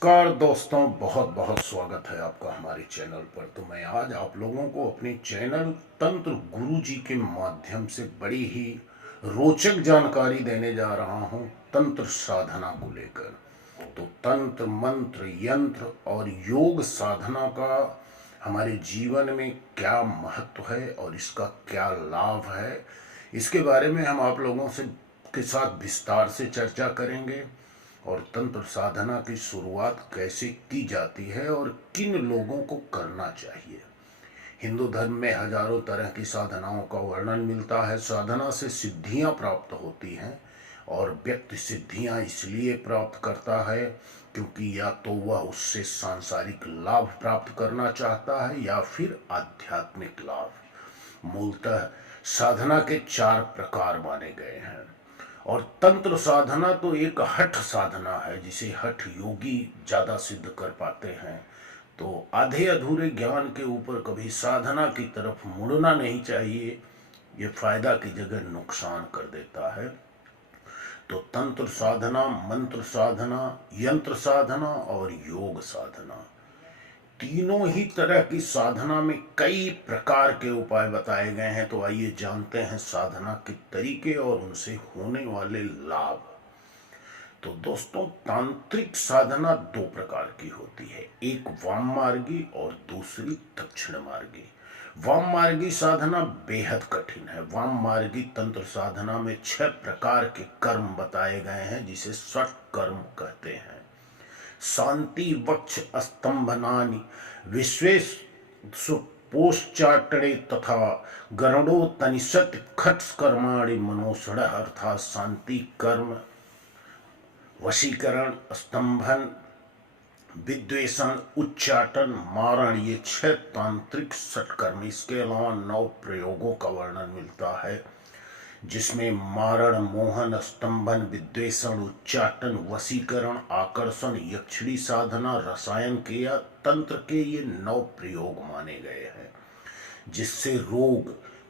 नमस्कार दोस्तों, बहुत बहुत स्वागत है आपका हमारे चैनल पर। तो मैं आज आप लोगों को अपने चैनल तंत्र गुरुजी के माध्यम से बड़ी ही रोचक जानकारी देने जा रहा हूं तंत्र साधना को लेकर। तो तंत्र, मंत्र, यंत्र और योग साधना का हमारे जीवन में क्या महत्व है और इसका क्या लाभ है, इसके बारे में हम आप लोगों से के साथ विस्तार से चर्चा करेंगे। और तंत्र साधना की शुरुआत कैसे की जाती है और किन लोगों को करना चाहिए। हिंदू धर्म में हजारों तरह की साधनाओं का वर्णन मिलता है। साधना से सिद्धियां प्राप्त होती हैं और व्यक्ति सिद्धियां इसलिए प्राप्त करता है क्योंकि या तो वह उससे सांसारिक लाभ प्राप्त करना चाहता है या फिर आध्यात्मिक लाभ। मूलतः साधना के चार प्रकार माने गए हैं और तंत्र साधना तो एक हठ साधना है जिसे हठ योगी ज्यादा सिद्ध कर पाते हैं। तो आधे अधूरे ज्ञान के ऊपर कभी साधना की तरफ मुड़ना नहीं चाहिए, ये फायदा की जगह नुकसान कर देता है। तो तंत्र साधना, मंत्र साधना, यंत्र साधना और योग साधना, तीनों ही तरह की साधना में कई प्रकार के उपाय बताए गए हैं। तो आइए जानते हैं साधना के तरीके और उनसे होने वाले लाभ। तो दोस्तों, तांत्रिक साधना दो प्रकार की होती है, एक वाम मार्गी और दूसरी दक्षिण मार्गी। वाम मार्गी साधना बेहद कठिन है। वाम मार्गी तंत्र साधना में 6 प्रकार के कर्म बताए गए हैं जिसे षट कर्म कहते हैं। शांति वक्ष स्तंभनानि विश्वेश सुपोश्चाटने तथा गरुड़ो तनिषत् खट्स्कर्माणि मनोषण, अर्थात शांति कर्म, वशीकरण, स्तंभन, विद्वेषण, उच्चाटन, मारण, ये 6 तांत्रिक सटकर्म। इसके अलावा 9 प्रयोगों का वर्णन मिलता है जिसमें मारण, मोहन, स्तंभन, विद्वेषण, उच्चाटन, वशीकरण, आकर्षण, यक्षिणी साधना, रसायन क्रिया, तंत्र के ये 9 प्रयोग माने गए हैं जिससे रोग,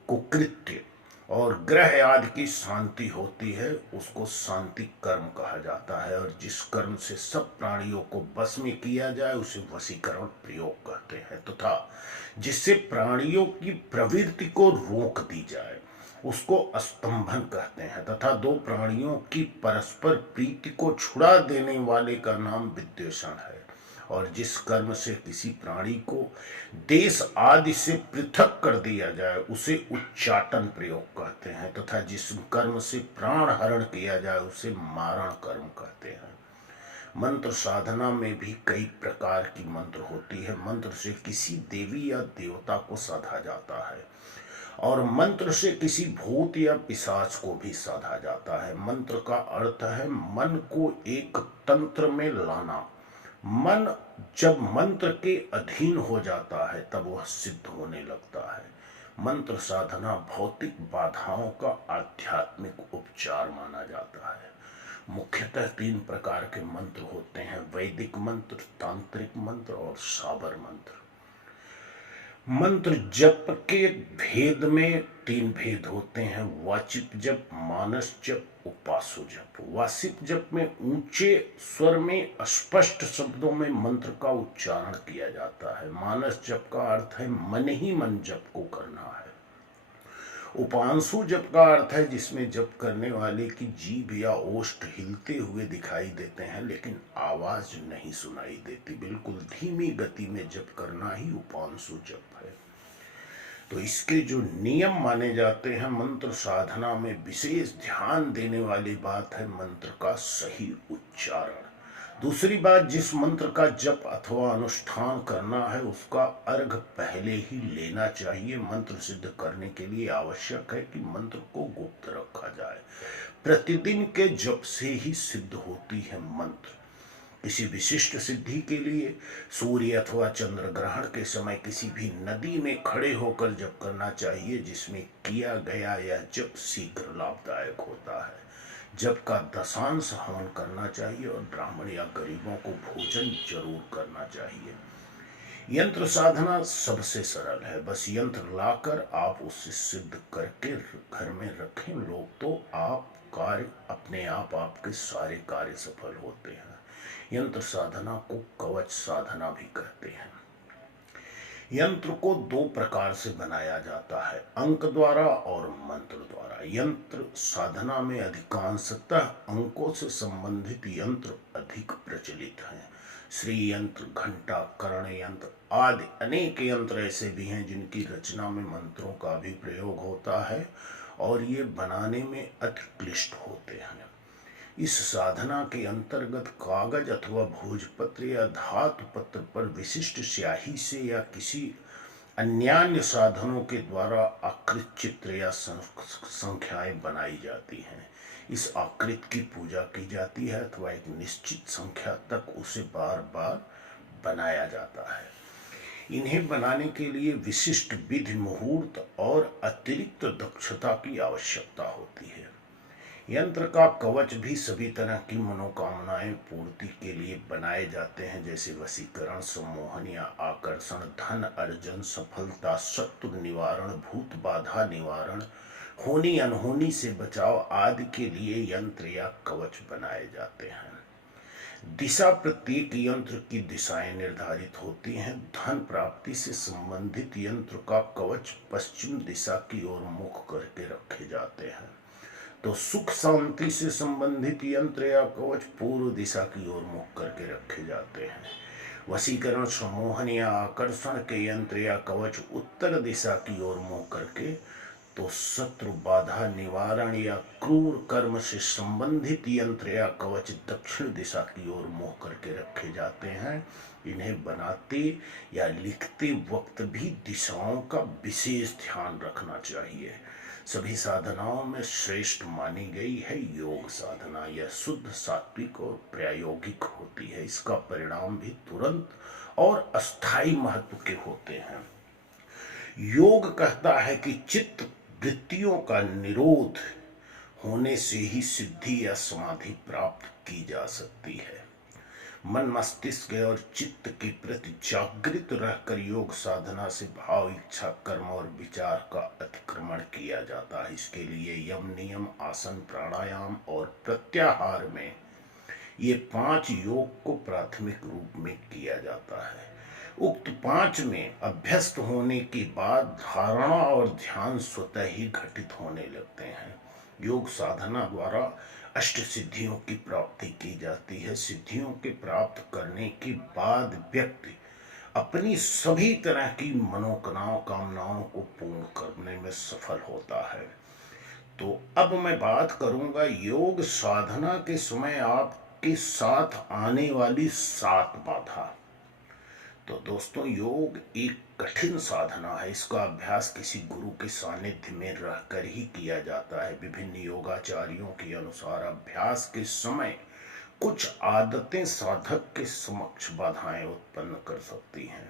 कुकृत्य और ग्रह आदि की शांति होती है। उसको शांति कर्म कहा जाता है। और जिस कर्म से सब प्राणियों को बस में किया जाए उसे वशीकरण प्रयोग कहते हैं, तथा जिससे प्राणियों की प्रवृत्ति को रोक दी जाए उसको स्तंभन कहते हैं, तथा दो प्राणियों की परस्पर प्रीति को छुड़ा देने वाले का नाम विद्वेषण है। और जिस कर्म से किसी प्राणी को देश आदि से पृथक कर दिया जाए उसे उच्चाटन प्रयोग कहते हैं, तथा जिस कर्म से प्राण हरण किया जाए उसे मारण कर्म कहते हैं। मंत्र साधना में भी कई प्रकार की मंत्र होती है। मंत्र से किसी देवी या देवता को साधा जाता है और मंत्र से किसी भूत या पिशाच को भी साधा जाता है। मंत्र का अर्थ है मन को एक तंत्र में लाना। मन जब मंत्र के अधीन हो जाता है तब वह सिद्ध होने लगता है। मंत्र साधना भौतिक बाधाओं का आध्यात्मिक उपचार माना जाता है। मुख्यतः 3 प्रकार के मंत्र होते हैं, वैदिक मंत्र, तांत्रिक मंत्र और साबर मंत्र। मंत्र जप के भेद में 3 भेद होते हैं, वाचिक जप, मानस जप, उपासु जप। वाचिक जप में ऊंचे स्वर में स्पष्ट शब्दों में मंत्र का उच्चारण किया जाता है। मानस जप का अर्थ है मन ही मन जप को करना है। उपांशु जप का अर्थ है जिसमें जप करने वाले की जीभ या ओष्ठ हिलते हुए दिखाई देते हैं लेकिन आवाज नहीं सुनाई देती। बिल्कुल धीमी गति में जप करना ही उपांशु जप है। तो इसके जो नियम माने जाते हैं, मंत्र साधना में विशेष ध्यान देने वाली बात है मंत्र का सही उच्चारण। दूसरी बात, जिस मंत्र का जप अथवा अनुष्ठान करना है उसका अर्घ पहले ही लेना चाहिए। मंत्र सिद्ध करने के लिए आवश्यक है कि मंत्र को गुप्त रखा जाए। प्रतिदिन के जप से ही सिद्ध होती है मंत्र। किसी विशिष्ट सिद्धि के लिए सूर्य अथवा चंद्र ग्रहण के समय किसी भी नदी में खड़े होकर जप करना चाहिए जिसमें किया गया यह जप शीघ्र लाभदायक होता है। जप का दशांश हवन करना चाहिए और ब्राह्मण या गरीबों को भोजन जरूर करना चाहिए। यंत्र साधना सबसे सरल है। बस यंत्र लाकर आप उसे सिद्ध करके घर में रखें लोग, तो आप कार्य अपने आप आपके सारे कार्य सफल होते हैं। यंत्र साधना को कवच साधना भी कहते हैं। यंत्र को दो प्रकार से बनाया जाता है, अंक द्वारा और मंत्र द्वारा। यंत्र साधना में अधिकांशतः अंकों से संबंधित यंत्र अधिक प्रचलित हैं। श्री यंत्र, घंटा, कर्ण यंत्र आदि अनेक यंत्र ऐसे भी हैं जिनकी रचना में मंत्रों का भी प्रयोग होता है और ये बनाने में अति क्लिष्ट होते हैं। इस साधना के अंतर्गत कागज अथवा भोजपत्र या धातु पत्र पर विशिष्ट स्याही से या किसी अन्यान्य साधनों के द्वारा आकृत चित्र या संख्याएं बनाई जाती हैं। इस आकृत की पूजा की जाती है अथवा एक निश्चित संख्या तक उसे बार बार बनाया जाता है। इन्हें बनाने के लिए विशिष्ट विधि, मुहूर्त और अतिरिक्त दक्षता की आवश्यकता होती है। यंत्र का कवच भी सभी तरह की मनोकामनाएं पूर्ति के लिए बनाए जाते हैं, जैसे वशीकरण, सम्मोहन या आकर्षण, धन अर्जन, सफलता, शत्रु निवारण, भूत बाधा निवारण, होनी अनहोनी से बचाव आदि के लिए यंत्र या कवच बनाए जाते हैं। दिशा प्रत्येक यंत्र की दिशाएं निर्धारित होती हैं। धन प्राप्ति से संबंधित यंत्र का कवच पश्चिम दिशा की ओर मुख करके रखे जाते हैं, तो सुख शांति से संबंधित यंत्र या कवच पूर्व दिशा की ओर मुख करके रखे जाते हैं। वशीकरण, सम्मोहन या आकर्षण के यंत्र या कवच उत्तर दिशा की ओर मुख करके, तो शत्रु बाधा निवारण या क्रूर कर्म से संबंधित यंत्र या कवच दक्षिण दिशा की ओर मुख करके रखे जाते हैं। इन्हें बनाते या लिखते वक्त भी दिशाओं का विशेष ध्यान रखना चाहिए। सभी साधनाओं में श्रेष्ठ मानी गई है योग साधना। यह शुद्ध, सात्विक और प्रायोगिक होती है। इसका परिणाम भी तुरंत और अस्थायी महत्व के होते हैं। योग कहता है कि चित्त वृत्तियों का निरोध होने से ही सिद्धि या समाधि प्राप्त की जा सकती है। मन, मस्तिष्क और चित्त के प्रति जागृत रहकर योग साधना से भाव, इच्छा, कर्म और विचार का अतिक्रमण किया जाता है। इसके लिए यम, नियम, आसन, प्राणायाम और प्रत्याहार में ये 5 योग को प्राथमिक रूप में किया जाता है। उक्त 5 में अभ्यस्त होने के बाद धारणा और ध्यान स्वतः ही घटित होने लगते हैं। योग साधना द्वारा अष्ट सिद्धियों की प्राप्ति की जाती है। सिद्धियों के प्राप्त करने के बाद व्यक्ति अपनी सभी तरह की कामनाओं को पूर्ण करने में सफल होता है। तो अब मैं बात करूंगा योग साधना के समय आपके साथ आने वाली 7 बाधा। तो दोस्तों, योग एक कठिन साधना है। इसका अभ्यास किसी गुरु के सानिध्य में रहकर ही किया जाता है। विभिन्न योगाचार्यों के अनुसार अभ्यास के समय कुछ आदतें साधक के समक्ष बाधाएं उत्पन्न कर सकती हैं,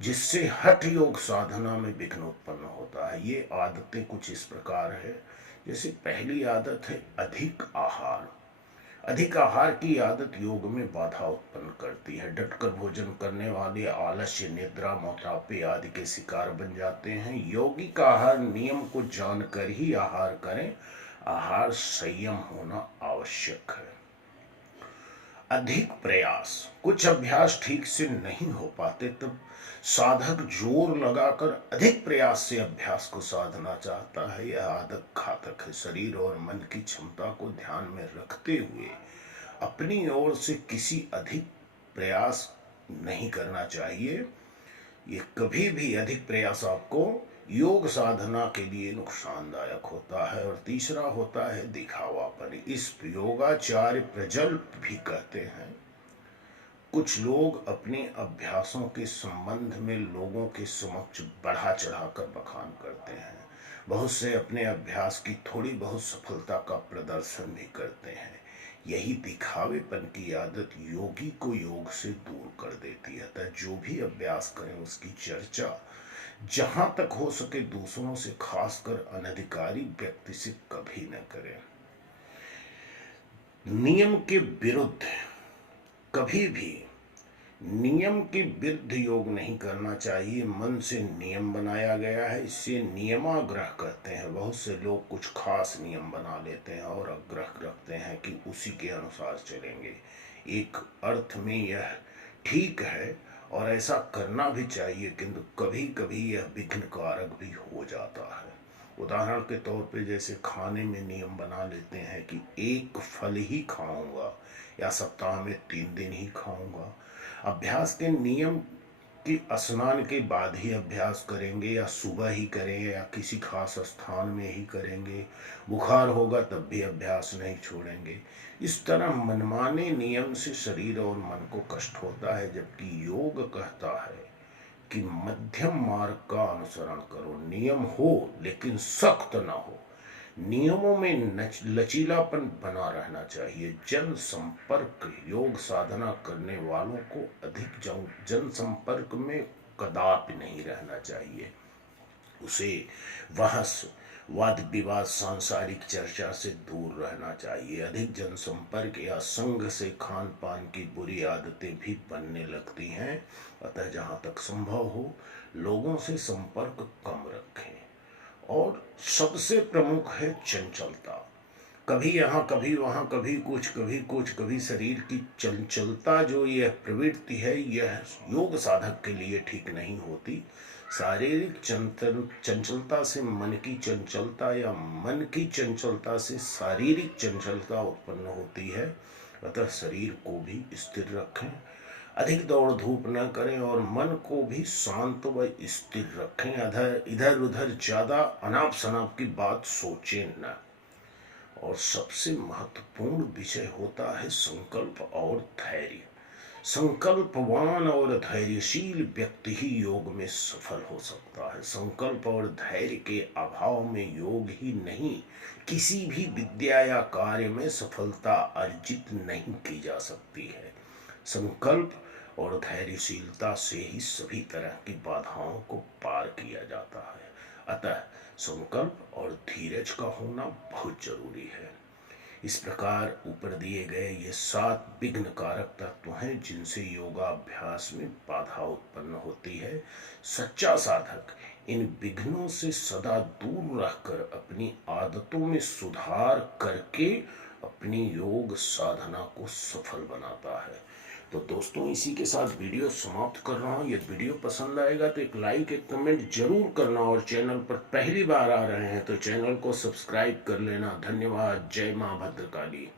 जिससे हठ योग साधना में विघ्न उत्पन्न होता है। ये आदतें कुछ इस प्रकार है। जैसे पहली आदत है अधिक आहार। अधिक आहार की आदत योग में बाधा उत्पन्न करती है। डटकर भोजन करने वाले आलस्य, निद्रा, मोटापे आदि के शिकार बन जाते हैं। यौगिक आहार नियम को जानकर ही आहार करें। आहार संयम होना आवश्यक है। अधिक प्रयास, कुछ अभ्यास ठीक से नहीं हो पाते तब साधक जोर लगाकर अधिक प्रयास से अभ्यास को साधना चाहता है। यह आदत घातक है। शरीर और मन की क्षमता को ध्यान में रखते हुए अपनी ओर से किसी अधिक प्रयास नहीं करना चाहिए। ये कभी भी अधिक प्रयास आपको योग साधना के लिए नुकसानदायक होता है। और तीसरा होता है दिखावापन। इस योगाचार्य प्रजल्प भी कहते हैं। कुछ लोग अपने अभ्यासों के संबंध में लोगों के समक्ष बढ़ा चढ़ाकर बखान करते हैं। बहुत से अपने अभ्यास की थोड़ी बहुत सफलता का प्रदर्शन भी करते हैं। यही दिखावेपन की आदत योगी को योग से दूर कर देती है। अतः जो भी अभ्यास करें उसकी चर्चा जहां तक हो सके दूसरों से, खासकर अनधिकारी व्यक्ति से कभी न करें। नियम के विरुद्ध, कभी भी नियम के विरुद्ध योग नहीं करना चाहिए। मन से नियम बनाया गया है, इससे नियमाग्रह कहते हैं। बहुत से लोग कुछ खास नियम बना लेते हैं और आग्रह रखते हैं कि उसी के अनुसार चलेंगे। एक अर्थ में यह ठीक है और ऐसा करना भी चाहिए, किंतु कभी कभी यह विघ्न कारक भी हो जाता है। उदाहरण के तौर पे जैसे खाने में नियम बना लेते हैं कि एक फल ही खाऊंगा या सप्ताह में 3 दिन ही खाऊंगा। अभ्यास के नियम कि स्नान के बाद ही अभ्यास करेंगे या सुबह ही करेंगे या किसी खास स्थान में ही करेंगे, बुखार होगा तब भी अभ्यास नहीं छोड़ेंगे। इस तरह मनमाने नियम से शरीर और मन को कष्ट होता है, जबकि योग कहता है कि मध्यम मार्ग का अनुसरण करो। नियम हो लेकिन सख्त ना हो, नियमों में लचीलापन बना रहना चाहिए। जन संपर्क, योग साधना करने वालों को अधिक जन संपर्क में कदापि नहीं रहना चाहिए। उसे बहस, वाद विवाद, सांसारिक चर्चा से दूर रहना चाहिए। अधिक जनसंपर्क या संग से खान पान की बुरी आदतें भी बनने लगती हैं। अतः जहाँ तक संभव हो लोगों से संपर्क कम रखें। और सबसे प्रमुख है चंचलता। कभी यहाँ कभी वहाँ, कभी कुछ कभी कुछ, कभी शरीर की चंचलता जो यह प्रवृत्ति है, यह योग साधक के लिए ठीक नहीं होती। शारीरिक चंचलता से मन की चंचलता या मन की चंचलता से शारीरिक चंचलता उत्पन्न होती है। अतः शरीर को भी स्थिर रखें, अधिक दौड़ धूप न करें और मन को भी शांत व स्थिर रखें। इधर उधर ज्यादा अनाप शनाप की बात सोचें न। और सबसे महत्वपूर्ण विषय होता है संकल्प और धैर्य। संकल्पवान और धैर्यशील व्यक्ति ही योग में सफल हो सकता है। संकल्प और धैर्य के अभाव में योग ही नहीं, किसी भी विद्या या कार्य में सफलता अर्जित नहीं की जा सकती है। संकल्प और धैर्यशीलता से ही सभी तरह की बाधाओं को पार किया जाता है। अतः संकल्प और धीरज का होना बहुत जरूरी है। इस प्रकार ऊपर दिए गए ये 7 विघ्न कारक तत्व हैं जिनसे योगाभ्यास में बाधा उत्पन्न होती है। सच्चा साधक इन विघ्नों से सदा दूर रहकर अपनी आदतों में सुधार करके अपनी योग साधना को सफल बनाता है। तो दोस्तों, इसी के साथ वीडियो समाप्त कर रहा हूँ। ये वीडियो पसंद आएगा तो एक लाइक, एक कमेंट जरूर करना और चैनल पर पहली बार आ रहे हैं तो चैनल को सब्सक्राइब कर लेना। धन्यवाद। जय मां भद्रकाली।